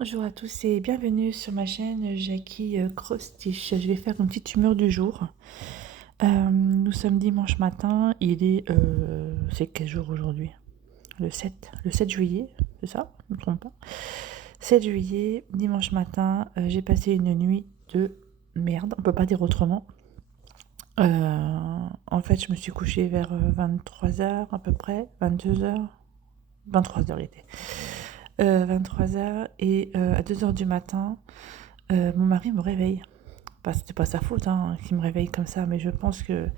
Bonjour à tous et bienvenue sur ma chaîne Jackie Crostiche. Je vais faire une petite humeur du jour. Nous sommes dimanche matin, c'est quel jour aujourd'hui? Le 7 juillet, c'est ça? Je ne me trompe pas. 7 juillet, dimanche matin, j'ai passé une nuit de merde, on peut pas dire autrement. En fait, je me suis couchée vers 23 h à peu près, 22 h, 23 h il était. 23 h et à 2 h du matin, mon mari me réveille. Bah, c'était pas sa faute hein, qu'il me réveille comme ça, mais je pense que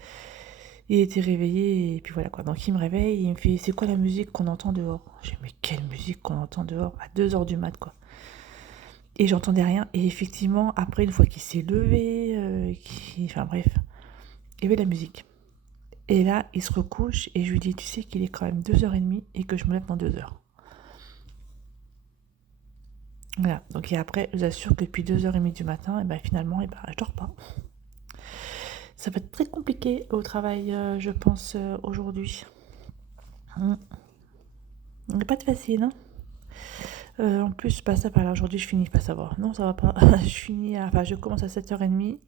il était réveillé et puis voilà quoi. Donc il me réveille et il me fait c'est quoi la musique qu'on entend dehors? J'ai dit mais quelle musique qu'on entend dehors à 2 h du mat quoi. Et j'entendais rien. Et effectivement, après, une fois qu'il s'est levé, enfin bref, il y avait la musique. Et là, il se recouche et je lui dis tu sais qu'il est quand même 2 h 30 et que je me lève dans 2 heures. Voilà. Donc et après, je vous assure que depuis 2 h 30 du matin, et ben finalement, je dors pas. Ça va être très compliqué au travail, je pense, aujourd'hui. Mm. Pas de facile, hein. En plus, ça va, là, aujourd'hui, je finis pas savoir. Non, ça va pas. Je commence à 7 h 30.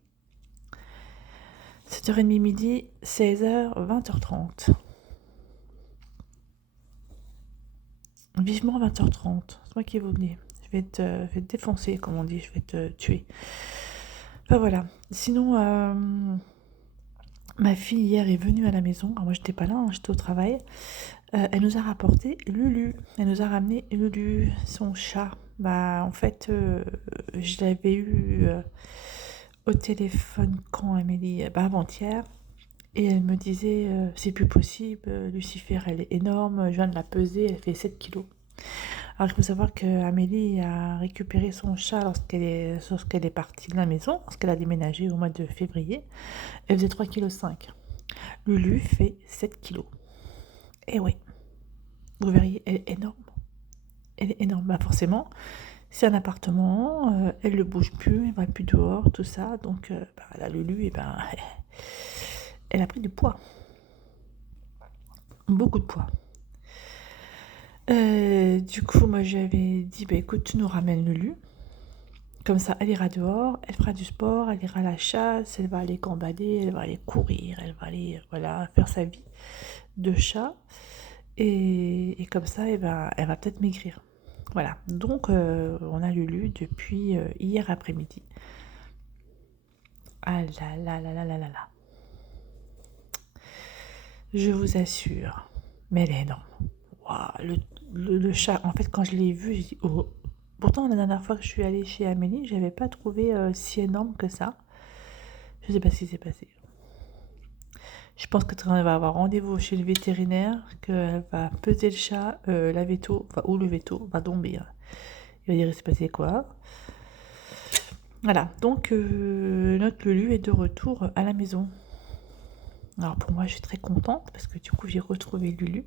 7 h 30 midi, 16 h, 20 h 30. Vivement 20 h 30. C'est moi qui vous le dis. Je vais te défoncer, comme on dit. Je vais te tuer. Enfin, voilà. Sinon, ma fille, hier, est venue à la maison. Alors, moi, j'étais pas là, hein, j'étais au travail. Elle nous a rapporté Lulu. Elle nous a ramené Lulu, son chat. En fait, je l'avais eu au téléphone quand Amélie, avant-hier. Et elle me disait, c'est plus possible, Lucifer, elle est énorme, je viens de la peser, elle fait 7 kilos. Alors il faut savoir qu'Amélie a récupéré son chat lorsqu'elle est partie de la maison, lorsqu'elle a déménagé au mois de février. Elle faisait 3,5 kg. Lulu fait 7 kilos. Et oui, vous verriez, elle est énorme. Elle est énorme. Forcément, c'est un appartement, elle ne bouge plus, elle va plus dehors, tout ça. Donc, la Lulu, elle a pris du poids. Beaucoup de poids. Du coup, moi, j'avais dit, écoute, tu nous ramènes Lulu. Comme ça, elle ira dehors, elle fera du sport, elle ira à la chasse, elle va aller gambader, elle va aller courir, elle va aller, voilà, faire sa vie de chat. Et comme ça, elle va peut-être maigrir. Voilà, donc on a Lulu depuis hier après-midi. Ah là là là là là là là. Je vous assure. Mais elle est énorme. Waouh, le chat, en fait, quand je l'ai vu, j'ai dit, oh. Pourtant, la dernière fois que je suis allée chez Amélie, je n'avais pas trouvé si énorme que ça. Je ne sais pas ce qui s'est passé. Je pense que elle va avoir rendez-vous chez le vétérinaire, qu'elle va peser le chat, la veto, enfin, ou le veto va tomber. Il va dire, il s'est passé quoi? Voilà, donc notre Lulu est de retour à la maison. Alors pour moi, je suis très contente parce que du coup, j'ai retrouvé Lulu.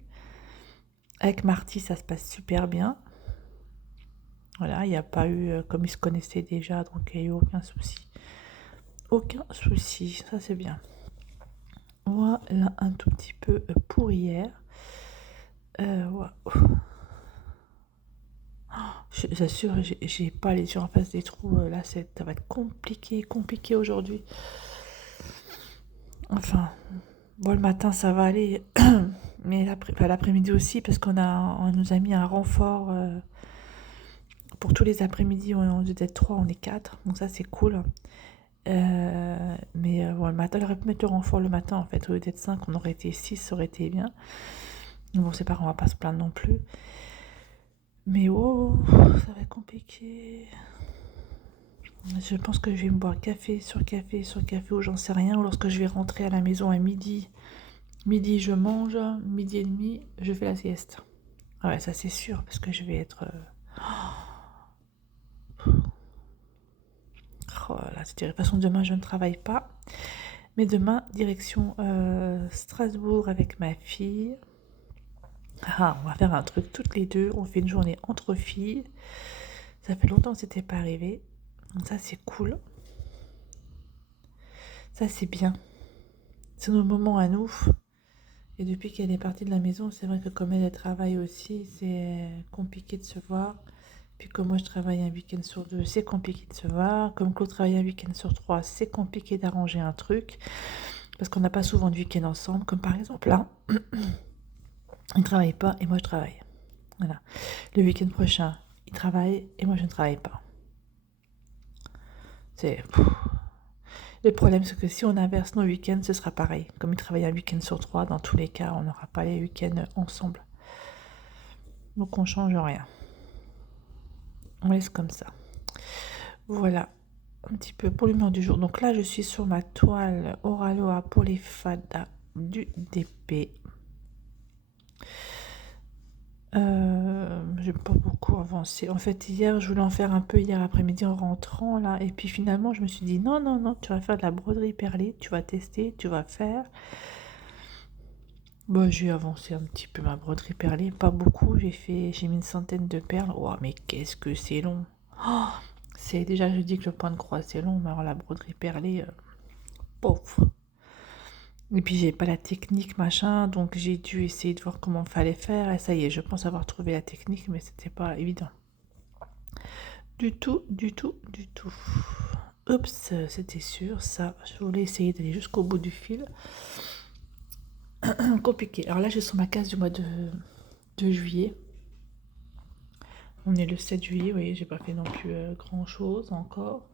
Avec Marty, ça se passe super bien. Voilà, il n'y a pas eu, comme ils se connaissaient déjà, donc il n'y a eu aucun souci. Aucun souci, ça c'est bien. Voilà un tout petit peu pour hier. Ouais. Je vous assure, j'ai pas les yeux en face des trous. Là, ça va être compliqué aujourd'hui. Enfin, bon, le matin, ça va aller. Mais l'après-midi aussi, parce on nous a mis un renfort pour tous les après-midi. On est d'être 3, on est 4. Donc ça, c'est cool. Le matin, on aurait pu mettre le renfort le matin, en fait. Au lieu d'être 5, on aurait été 6, ça aurait été bien. Bon, c'est pas qu'on va pas se plaindre non plus. Mais oh, ça va être compliqué. Je pense que je vais me boire café sur café sur café ou j'en sais rien. Ou lorsque je vais rentrer à la maison à midi. Midi, je mange. Midi et demi, je fais la sieste. Ah ouais, ça c'est sûr, parce que je vais être... Oh là, de toute façon, demain, je ne travaille pas. Mais demain, direction Strasbourg avec ma fille. Ah, on va faire un truc toutes les deux. On fait une journée entre filles. Ça fait longtemps que c'était pas arrivé. Donc ça, c'est cool. Ça, c'est bien. C'est nos moments à nous. Et depuis qu'elle est partie de la maison, c'est vrai que comme elle travaille aussi, c'est compliqué de se voir. Puis comme moi je travaille un week-end sur 2, c'est compliqué de se voir. Comme Claude travaille un week-end sur 3, c'est compliqué d'arranger un truc. Parce qu'on n'a pas souvent de week-end ensemble. Comme par exemple là, il ne travaille pas et moi je travaille. Voilà. Le week-end prochain, il travaille et moi je ne travaille pas. C'est... Le problème, c'est que si on inverse nos week-ends, ce sera pareil. Comme il travaille un week-end sur 3, dans tous les cas, on n'aura pas les week-ends ensemble. Donc on change rien. On laisse comme ça. Voilà, un petit peu pour l'humeur du jour. Donc là, je suis sur ma toile Oraloa pour les fadas du DP. J'ai pas beaucoup avancé. En fait, hier, je voulais en faire un peu hier après-midi en rentrant là. Et puis finalement, je me suis dit non, non, non, tu vas faire de la broderie perlée, tu vas tester, tu vas faire. Bon, j'ai avancé un petit peu ma broderie perlée, pas beaucoup. J'ai mis une centaine de perles. Oh, mais qu'est-ce que c'est long! Oh, c'est déjà, je dis que le point de croix c'est long, mais alors la broderie perlée, pauvre. Et puis j'ai pas la technique machin, donc j'ai dû essayer de voir comment fallait faire. Et ça y est, je pense avoir trouvé la technique, mais c'était pas évident. Du tout, du tout, du tout. Oups, c'était sûr, ça. Je voulais essayer d'aller jusqu'au bout du fil. Compliqué. Alors là, je suis sur ma case du mois de juillet. On est le 7 juillet, vous voyez, j'ai pas fait non plus grand chose encore.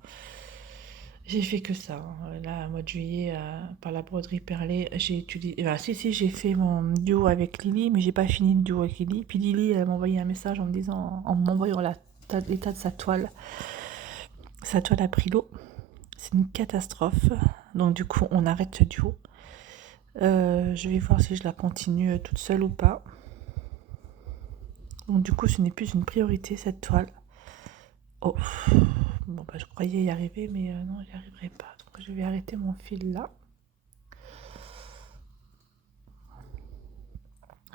J'ai fait que ça. Là, au mois de juillet, par la broderie perlée, j'ai utilisé. Si, j'ai fait mon duo avec Lily, mais j'ai pas fini le duo avec Lily. Puis Lily, elle m'a envoyé un message en me disant, en m'envoyant l'état de sa toile. Sa toile a pris l'eau. C'est une catastrophe. Donc, du coup, on arrête ce duo. Je vais voir si je la continue toute seule ou pas. Donc, du coup, ce n'est plus une priorité cette toile. Oh, bon, bah, je croyais y arriver, mais non, j'y arriverai pas. Donc, je vais arrêter mon fil là.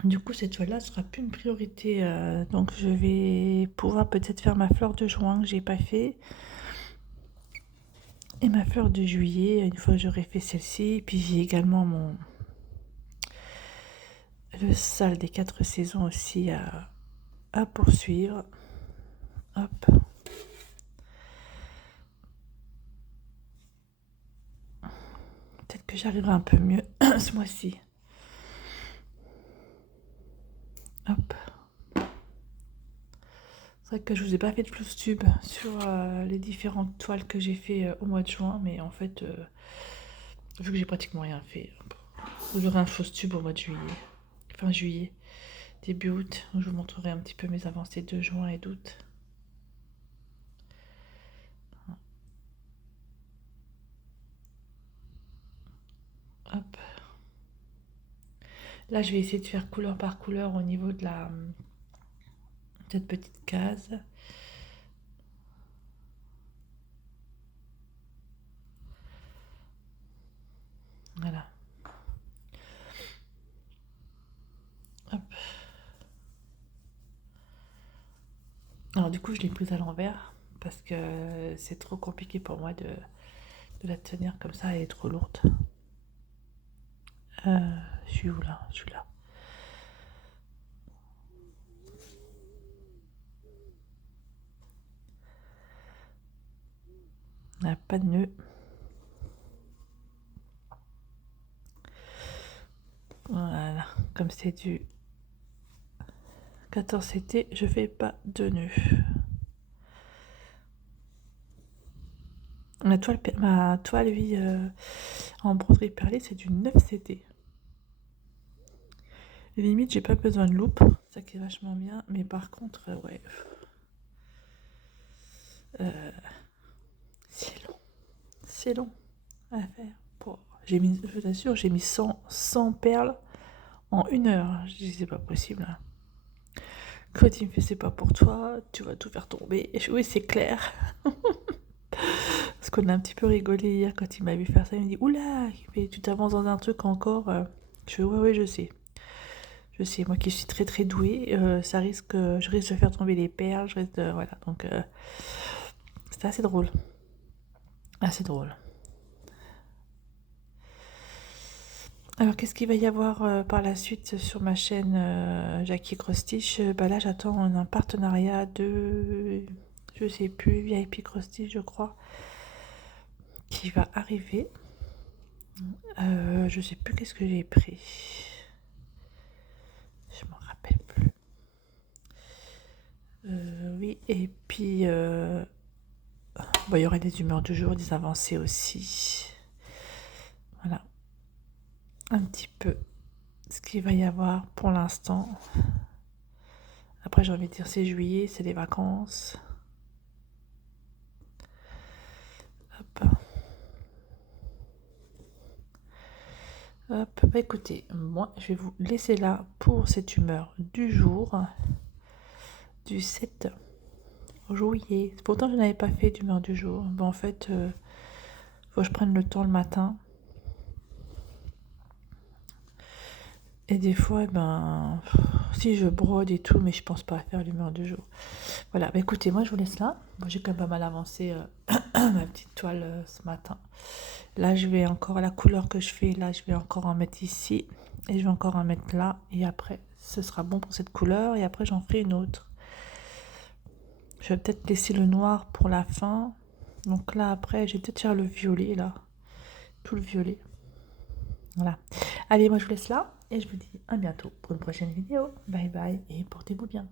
Du coup, cette toile-là ne sera plus une priorité. Donc, je vais pouvoir peut-être faire ma fleur de juin que j'ai pas fait. Et ma fleur de juillet, une fois que j'aurai fait celle-ci. Puis, j'ai également le sale des 4 saisons aussi à poursuivre. Hop. Peut-être que j'arriverai un peu mieux ce mois-ci. Hop. C'est vrai que je vous ai pas fait de flouze tube sur les différentes toiles que j'ai fait au mois de juin, mais en fait, vu que j'ai pratiquement rien fait, j'aurai un flouze tube au mois de juillet, fin juillet, début août, où je vous montrerai un petit peu mes avancées de juin et d'août. Hop. Là, je vais essayer de faire couleur par couleur au niveau de cette petite case. Voilà. Hop. Alors du coup, je l'ai prise à l'envers parce que c'est trop compliqué pour moi de la tenir comme ça, elle est trop lourde. Je suis où là? Je suis là. Elle n'a pas de nœud. Voilà, comme c'est du 14 CT, je fais pas de nœud. Ma toile lui, en broderie perlée, c'est du 9 CT. Limite, j'ai pas besoin de loupe, ça qui est vachement bien, mais par contre, ouais. C'est long à faire. Je t'assure, j'ai mis 100 perles en 1 heure. Je dis, c'est pas possible. Quand il me fait, c'est pas pour toi, tu vas tout faire tomber. Et oui, c'est clair. Parce qu'on a un petit peu rigolé hier quand il m'a vu faire ça. Il me dit, oula, tu t'avances dans un truc encore. Je fais, ouais, je sais. Je sais, moi qui suis très très douée, je risque de faire tomber les perles. Voilà, donc c'était assez drôle. Assez drôle. Alors, qu'est-ce qu'il va y avoir par la suite sur ma chaîne Jackie Crostiche? Bah là, j'attends un partenariat de, je sais plus, VIP Crostiche, je crois, qui va arriver. Je sais plus qu'est-ce que j'ai pris. Je m'en rappelle plus. Oui, et puis bon, il y aurait des humeurs du jour, des avancées aussi. Voilà, un petit peu ce qu'il va y avoir pour l'instant. Après, j'ai envie de dire, c'est juillet, c'est les vacances. Hop. Hop. Bah écoutez, moi, je vais vous laisser là pour cette humeur du jour, du 7 juillet. Pourtant, je n'avais pas fait d'humeur du jour. Bon, en fait, faut que je prenne le temps le matin. Et des fois, ben, si je brode et tout, mais je pense pas à faire l'humeur du jour. Voilà, bah écoutez, moi je vous laisse là. Moi j'ai quand même pas mal avancé ma petite toile ce matin. Là, je vais encore, la couleur que je fais, là, je vais encore en mettre ici. Et je vais encore en mettre là. Et après, ce sera bon pour cette couleur. Et après, j'en ferai une autre. Je vais peut-être laisser le noir pour la fin. Donc là, après, je vais peut-être faire le violet, là. Tout le violet. Voilà. Allez, moi je vous laisse là. Et je vous dis à bientôt pour une prochaine vidéo. Bye bye et portez-vous bien.